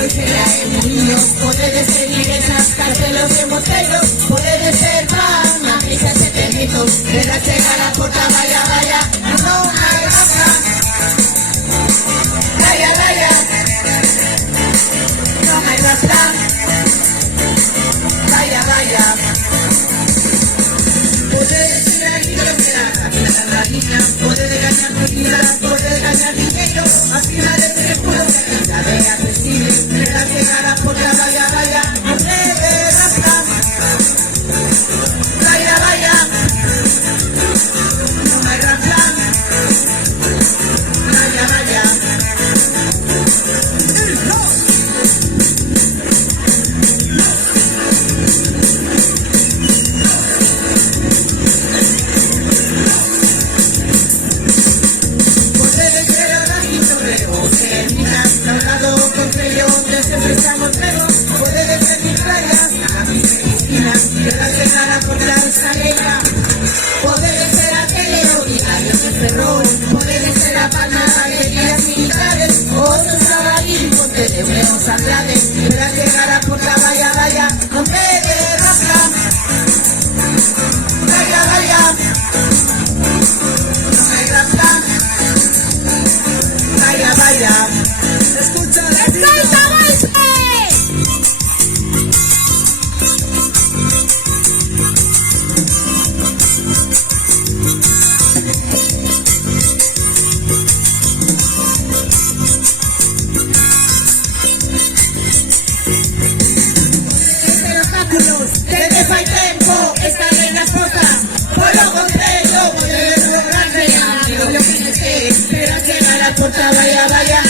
hoy se la de niños, puede ser iglesia, cartelos de moteros, puede ser pan, matrices eternitos, de la cega a la puerta, vaya, vaya, no hay raza, vaya, vaya, no hay raza, vaya, vaya. Puede ser aquí lo que la niña, puede ganar vida, puede ganar dinero, al final es el puro que la vea recibe, de la cega a la puerta, vaya, vaya, hombre de raza, vaya, vaya, no hay raza, vaya, vaya. Siempre estamos lejos, puede ser mi playa, a mis esquinas, de la cegada con la escalera, puede ser aquel ordinario de Ferrol, puede ser la palma de alegrías militares, otro sabalín, ponte de León Sangrades, de la cegada por la vaya, vaya, hombre de raza, vaya, vaya, no hay raza, vaya, vaya, escucha la vida. Desde fai tempo están en las cosas, por lo contrario, puede lograrse, lo que se espera que a la puerta vaya, vaya.